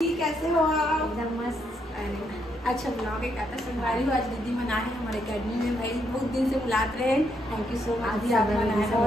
कैसे हो आप? एकदम मस्त। अच्छा ब्लॉग एक आता संगवारी हो। आज दीदी मना है हमारे अकेडमी में, भाई बहुत दिन से बुलाते रहे। थैंक यू सो मच दीदी, आप मनाए हो।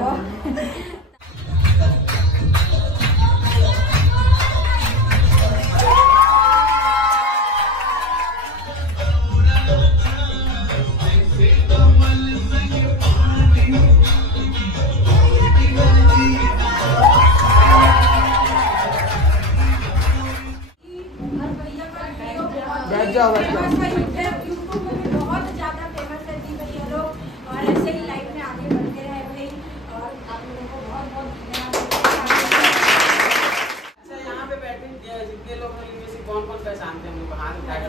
यूट्यूब में बहुत ज़्यादा फेमस है जी भैया लोग, और ऐसे ही लाइफ में आगे बढ़ते रहे भाई। और आप लोगों को बहुत बहुत धन्यवाद। अच्छा यहाँ पे बैठे जितने लोग हैं इनमें से कौन कौन पहचानते हैं? हम लोग हाथ उठा कर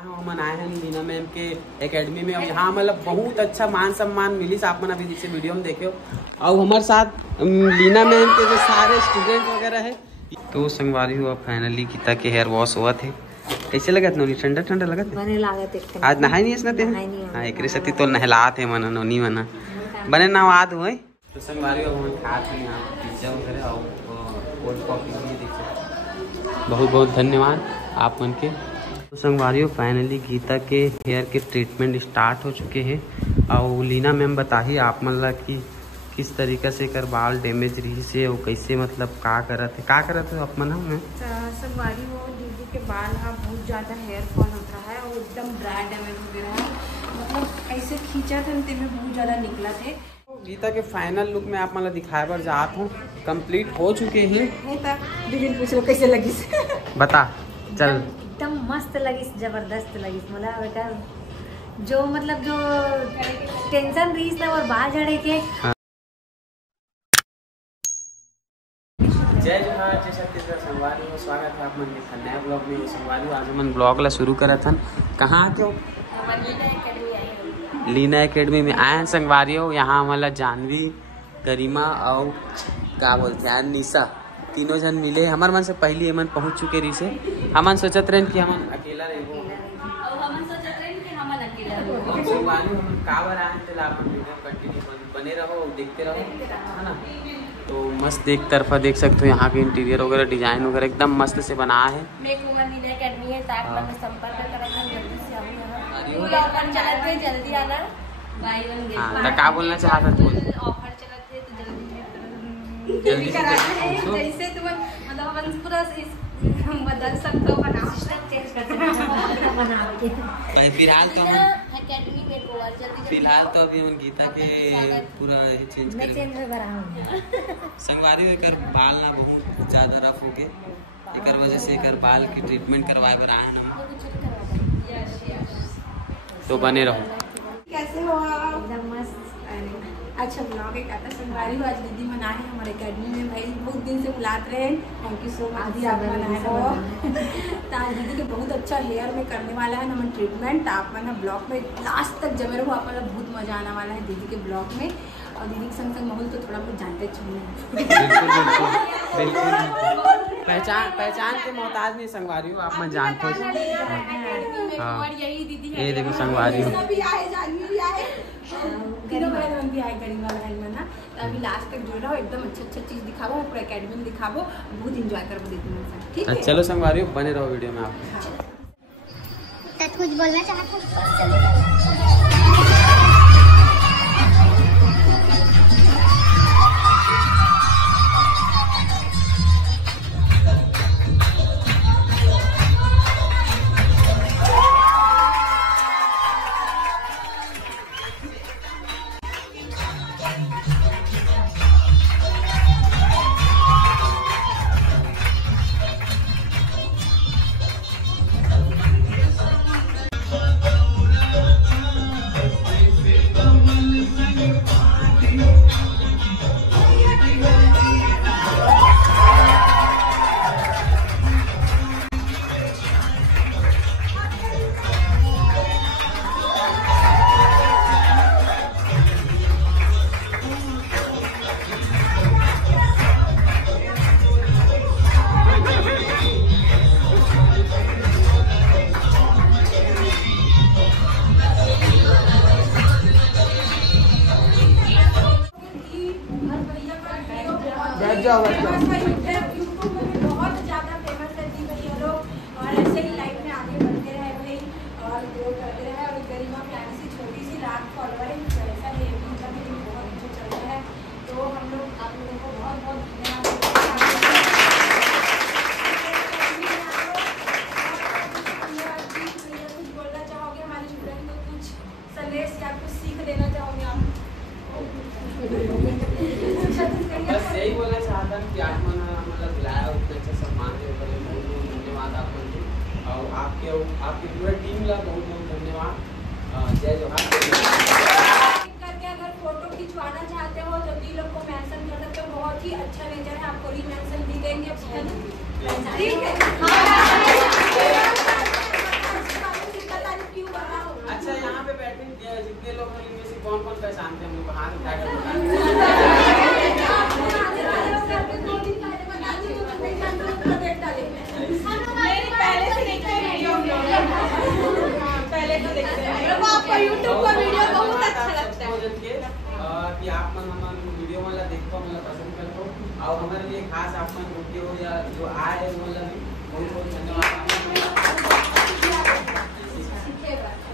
हम आए हैं लीना मैम के एकेडमी में। यहाँ मतलब बहुत अच्छा मान सम्मान मिली आप मन अभी जैसे वीडियो में देखे हो। और हमारे साथ लीना मैम के जो सारे स्टूडेंट वगैरह है। तो संगवारी हुआ फाइनली गीता के हेयर वॉश हुआ थे। कैसे लगा नोनी? ठंडा ठंडा लगा बने लागत एकदम। आज नहाई नहीं इसने? हाँ एक सती तो नहला थे मना नोनी मना बने नवाद हुए। तो संगवारी हम खा थे यहाँ पिज्जा वगैरह और कोल्ड कॉफी भी देख सकते। बहुत बहुत धन्यवाद आप मन के। तो संगवारियों फाइनली गीता के हेयर के ट्रीटमेंट स्टार्ट हो चुके हैं। और लीना मैम बताइए आप मतलब कि किस तरीके से कर बाल डैमेज रही से और कैसे मतलब का करत है आप मन में? संगवारी हो दीदी के बाल हाँ बहुत ज़्यादा हेयर फॉल होता है और एकदम ड्राई डैमेज वगैरह है, मतलब ऐसे खींचा था में बहुत ज़्यादा निकला थे। गीता के फाइनल लुक में आप मतलब दिखाए पर जात हूँ कंप्लीट हो चुके हैं। दीदी पूछ लो कैसे लगी से? बता चल। एकदम मस्त लगी, जबरदस्त लगी। मतलब बेटा जो मतलब जो टेंशन रही ना और बाल झड़े के। जय जोहार, जय छत्तीसगढ़। संगवारी हो स्वागत है आप मन के नया ब्लॉग में। संगवारी आज मन ब्लॉग ला शुरू करा था। कहाँ आते हो? लीना एकेडमी में आए हैं संगवारी हो। यहाँ हमारा जानवी, गरिमा और क्या बोलते हैं निशा तीनों जन मिले। हमारे मन से पहले हमन पहुँच चुके रही से। हमन सोचत रहे कि हम अकेला रहे काबर आए थे। आप कंटिन्यू बने रहो देखते रहो है ना। तो मस्त एक तरफा देख सकते हो यहाँ के इंटीरियर वगैरह डिजाइन वगैरह एकदम मस्त से बना है। अकेडमी है संपर्क जल्दी आना। हाँ तो क्या बोलना चाहता था? ऑफर चलते है तो जल्दी जैसे तुम मतलब अपन पूरा बदल सकते हो, बनाओ चेंज कर सकते हो। फिलहाल तो एकेडमी में फिलहाल तो अभी हम गीता के पूरा चेंज कर संगवारी एकर बाल ना बहुत ज़्यादा रफ हो गए। एक वजह से एकर बाल की ट्रीटमेंट करवाए बर आए हम। तो बने रहो। कैसे हो आप? एकदम मस्त। अच्छा ब्लॉग एक आता संगवारी हो। आज दीदी मना है हमारे अकेडमी में, भाई बहुत दिन से बुलाते रहे। थैंक यू सो मच दीदी, आप मनाए हो। तो आज दीदी के बहुत अच्छा हेयर में करने वाला है ना ट्रीटमेंट। आप मैंने ब्लॉग में लास्ट तक जमे रहो, आप बहुत मजा आने वाला है दीदी के ब्लॉग में। और दीदी के संग माहौल तो थोड़ा बहुत जानते चुने। बिल्कुल पहचान के मोहताज नहीं संगवारी हो, आप मैं जानते हो। और यही दीदी ये देखो संगवारी हो भी आए, जानवी भी आए, तीनों बहन भी आए, गरिमा बहन मना। तो अभी लास्ट तक जुड़ रहा हो, एकदम अच्छा चीज़ दिखाबो, पूरा एकेडमी में दिखाबो, बहुत इंजॉय करबो दीदी मेरे साथ। ठीक है चलो संगवारी हो बने रहो वीडियो में। आप कुछ बोलना चाहते हैं? जाओ बस यूट्यूब में भी बहुत ज़्यादा फेमस है जी भैया लोग, और ऐसे ही लाइफ में आगे बढ़ते रहे भाई और ग्रो करते रहे। और गरिमा प्यारी सी छोटी सी लाख फॉलोअर है, ऐसा है मतलब कि बहुत अच्छा चल रहा है। तो हम लोग आप लोगों को बहुत बहुत धन्यवाद। कुछ बोलना चाहोगे हमारे स्टूडेंट को, कुछ संदेश या कुछ सीख देना चाहोगे आप? बस यही बोलना चाहता हूँ कि आप मतलब बुलाया उतना अच्छा सम्मान दे, बहुत बहुत धन्यवाद आपको और आपके पूरा टीम ला बहुत बहुत धन्यवाद। जय जोहार। करके अगर फोटो खिंचवाना चाहते हो तो दी लोग को मेंशन कर सकते हो, बहुत ही अच्छा नेचर है, आपको री मेंशन भी देंगे ठीक है। अच्छा यहाँ पे बैठे जितने लोग हैं इनमें से कौन कौन पहचानते हैं हम लोग हाथ उठा कर आपको यूट्यूब का वीडियो बहुत अच्छा लगता है कि आप मन वीडियो वाला देखो मतलब पसंद करते हो और हमारे लिए खास आप मन रुके हो या जो आए मतलब बहुत बहुत धन्यवाद।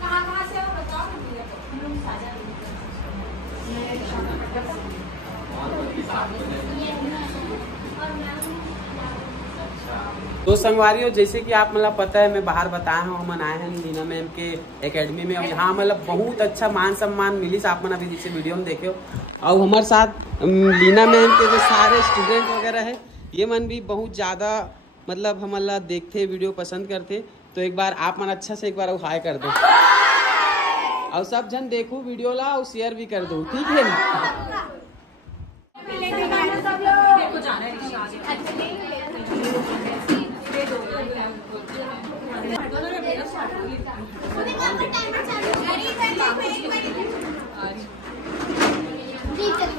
कहाँ से हो बताओ ना। तो संगवारियों जैसे कि आप मतलब पता है मैं बाहर बताया हूँ हम आए हैं लीना मैम के एकेडमी में और यहाँ मतलब बहुत अच्छा मान सम्मान मिली आप मन अभी जैसे वीडियो में देखे हो। और हमारे साथ लीना मैम के जो सारे स्टूडेंट वगैरह है ये मन भी बहुत ज़्यादा मतलब हम देखते वीडियो पसंद करते। तो एक बार आप मन अच्छा से एक बार हाई कर दो और सब जन देखो वीडियो ला और शेयर भी कर दो, ठीक है ना।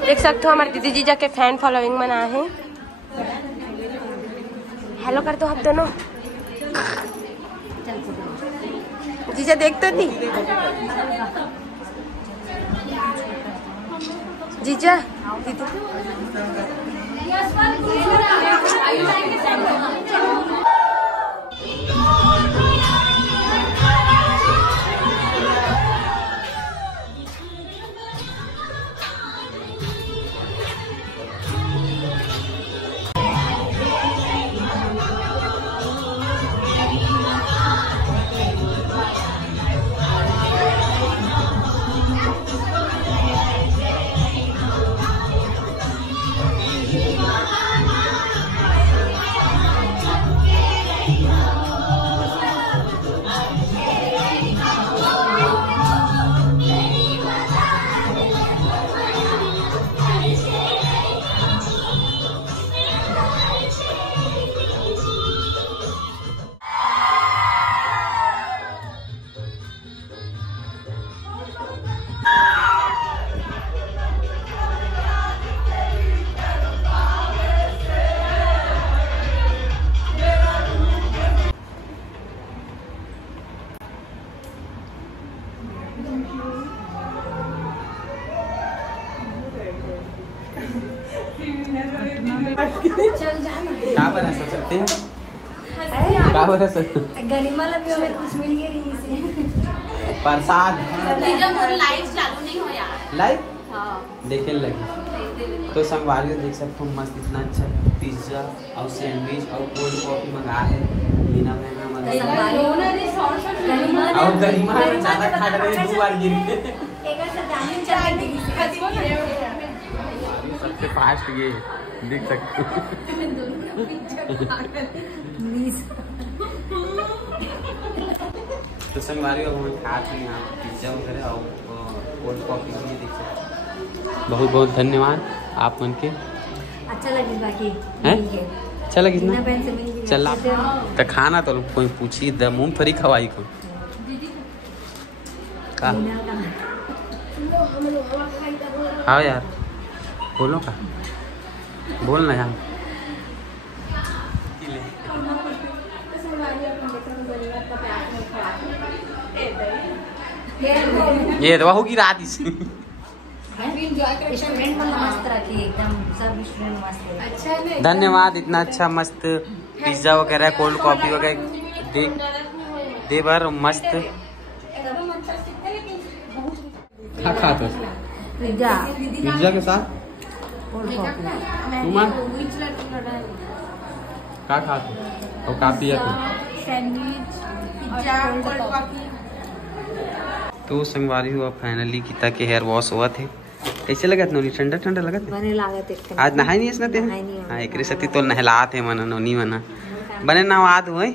देख सकते हो हमारे दीदी जीजा के फैन फॉलोइंग में आए हैं। हेलो कर दो आप दोनों। जीजा देख तो नहीं जीजा दीदी क्या बना सकते हैं क्या बना सकते गरिमा लगे हमें कुछ मिल गया नहीं इसे प्रसाद लाइव चालू नहीं हो यार लाइव देखे लगे। तो संगवारी देख सकते हो मस्त इतना अच्छा पिज्जा और सैंडविच और कोल्ड कॉफी मंगा है लीना मैम और गरिमा ज्यादा खा रहे हैं 2 बार गिर के सबसे फास्ट ये देख सकते हो। तो संगवारी अब हम खाते हैं यहाँ पिज्जा वगैरह और कोल्ड कॉफी भी देख सकते हैं। बहुत बहुत धन्यवाद आप मन के। अच्छा लगी बाकी हैं अच्छा लगी ना चल आप तो खाना तो कोई पूछी द मूंगफली खवाई को का हाँ यार बोलो का बोल ना यार ये दवा होगी रात इसी स्टूडेंट मतलब मस्त रखी एकदम, सब स्टूडेंट मस्त है। अच्छा है ना? धन्यवाद, इतना अच्छा मस्त पिज्जा वगैरह कोल्ड कॉफी वगैरह दे बार मस्त। क्या खाते पिज्जा पिज्जा के साथ क्या खाते और का पिया सैंडविच, पिज्जा, कोल्ड कॉफी। तो संगवारी हुआ फाइनली गीता के हेयर वॉश हुआ थे। कैसे लगा नोनी? ठंडा ठंडा लगा बने लागत एक आज नहाई नहीं इसने? हाँ एक सती तो नहलात है मना नोनी मना बने नवाद हुए।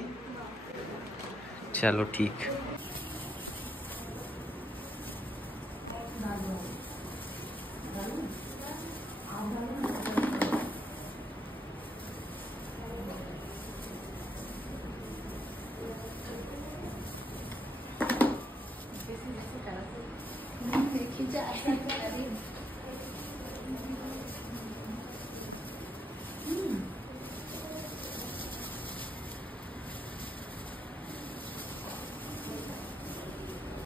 चलो ठीक।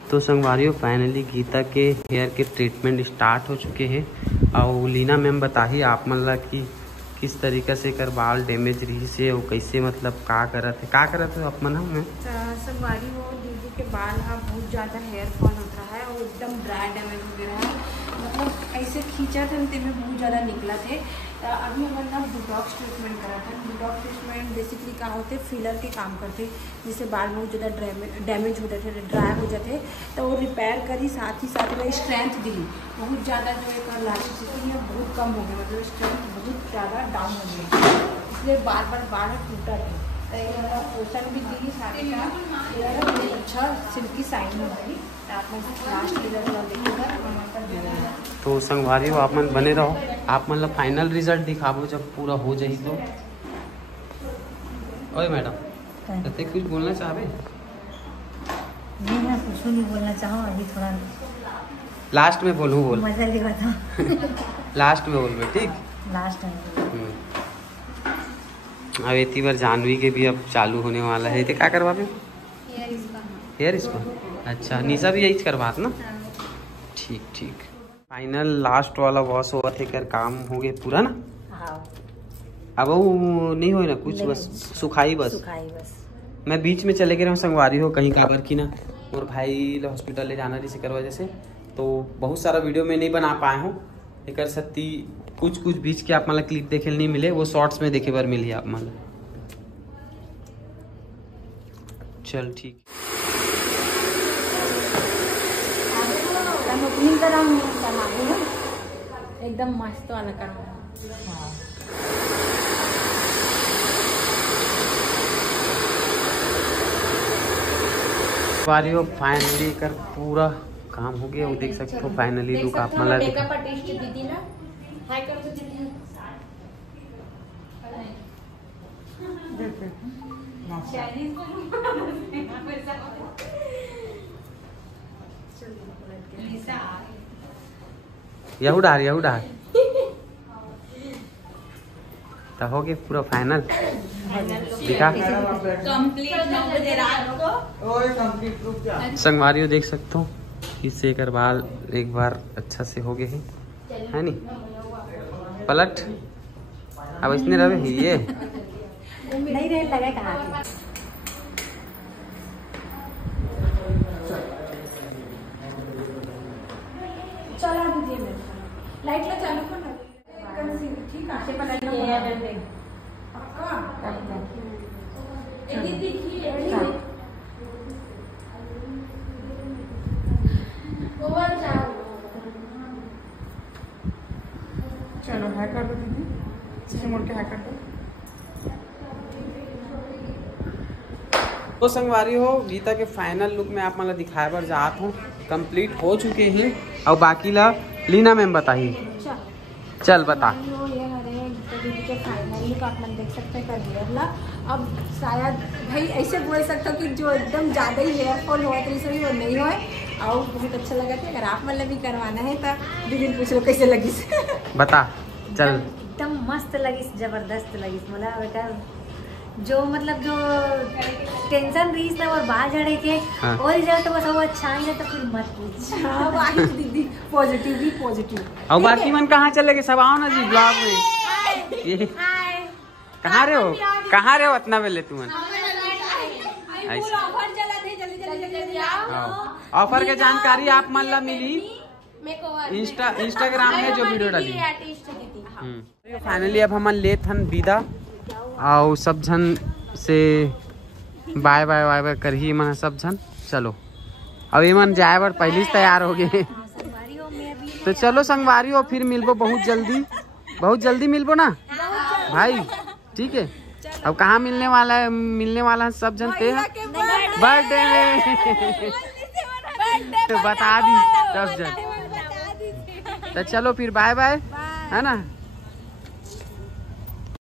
तो संगवारियों फाइनली गीता के हेयर के ट्रीटमेंट स्टार्ट हो चुके हैं। और लीना मैम बताइए आप मतलब कि किस तरीके से कर बाल डैमेज रही से और कैसे मतलब का करत है आप मना में संगवारी हो दीदी के बाल हाँ बहुत ज़्यादा हेयर फॉल होता है और एकदम ड्राई डैमेज हो गया है, मतलब ऐसे खींचा था में बहुत ज़्यादा निकला थे। अभी हमारे ना डिटॉक्स ट्रीटमेंट करा था। डिटॉक्स ट्रीटमेंट बेसिकली क्या होते फिलर के काम करते, जिससे बाल बहुत ज़्यादा डैमेज हो जाते, ड्राई हो जाते, तो वो रिपेयर करी, साथ ही साथ में स्ट्रेंथ दी। बहुत ज़्यादा जो एक इलास्टिसिटी है बहुत कम हो गया, मतलब स्ट्रेंथ बहुत ज़्यादा डाउन हो गई, इसलिए बार टूटा है। तो पोषण भी दी, साथ ही साथ बहुत अच्छा सिल्की साइन हो गई। लास्ट रिजल्ट देखिएगा। तो संगवारी हो आप मन बने रहो, आप मतलब फाइनल रिजल्ट दिखाबो जब पूरा हो जाए तो। ओए मैडम तो कुछ बोलना चाहे? नहीं, मैं कुछ नहीं बोलना चाहूँ अभी, थोड़ा लास्ट में बोलूँ बोल मजा लेगा था। लास्ट में बोल ठीक लास्ट टाइम अब इतनी बार जानवी के भी अब चालू होने वाला है। तो क्या करवावे? Hair spa. अच्छा निशा भी यही करवात ना? ठीक ठीक। फाइनल लास्ट वाला वॉश हुआ थे कर काम हो गए पूरा ना? हाँ अब वो नहीं हो ना कुछ, बस सुखाई बस। मैं बीच में चले गए संगवारी हो कहीं काबर की ना और भाई हॉस्पिटल ले जाना जिसे कर वजह से, तो बहुत सारा वीडियो में नहीं बना पाए हूँ। एक सत्ती कुछ बीच के आप मतलब क्लिप देखे नहीं मिले, वो शॉर्ट्स में देखे बार मिली आप मतलब। चल ठीक। एकदम मस्त वाला करवा। फाइनली कर पूरा काम हो गया, वो देख सकते हो फाइनली लुक आप मतलब मेकअप आर्टिस्ट दीदी ना हाय कर दो दीदी। यहू डार तो हो गया पूरा फाइनल दिखा। संगवारी हो देख सकते हो इससे एक बाल एक बार अच्छा से हो गए है नी पलट। अब इसने रहे ये नहीं रहे लगा कहाँ चला दीजिए मैं लाइट ला चालू कर ना ठीक है से पता नहीं ये देखिए ओवर जाओ। चलो है कर दो दीदी, इसे मुड़ के है कर दो। तो संगवारी हो गीता के फाइनल लुक में आप मतलब दिखाए बार जात हूँ कंप्लीट हो चुके हैं और बाकी ला लीना मैम बताइए। चल बता। दीदी के फाइनल लुक आप लोग देख सकते हैं हेयर ला। अब शायद भाई ऐसे बोल सकते हो कि जो एकदम ज़्यादा ही हेयर फॉल हुआ तो इसलिए वो नहीं हुआ और बहुत अच्छा लगा था। अगर आप मतलब भी करवाना है तो दीदी पूछ लो कैसे लगी बता। चल एकदम मस्त लगी, जबरदस्त लगी। मला बेटा जो मतलब जो टेंशन रही ना और बाहर झड़े के हाँ। और रिजल्ट बस वो अच्छा आएंगे तो फिर मत पूछ। हाँ भाई दीदी पॉजिटिव भी पॉजिटिव। और बाकी मन कहाँ चले गए सब? आओ ना जी ब्लॉग में। ये कहाँ रहे हो? कहाँ रहे हो इतना बेले तुम? ऑफर चला थे, जल्दी जल्दी आओ। ऑफर के जानकारी आप मन ला मिली इंस्टाग्राम में जो वीडियो डाली। फाइनली अब हम लेत हन विदा और सब जन से बाय बाय बाय बाय कर ही मन सब जन। चलो अब ये मन जाए बर पहले से तैयार हो गए तो चलो संगवारी हो, फिर मिलबो बहुत जल्दी मिलबो ना भाई। ठीक है, अब कहाँ मिलने वाला है सब जन ते बर्थडे में तो बता दी सब जन। तो चलो फिर बाय बाय है ना।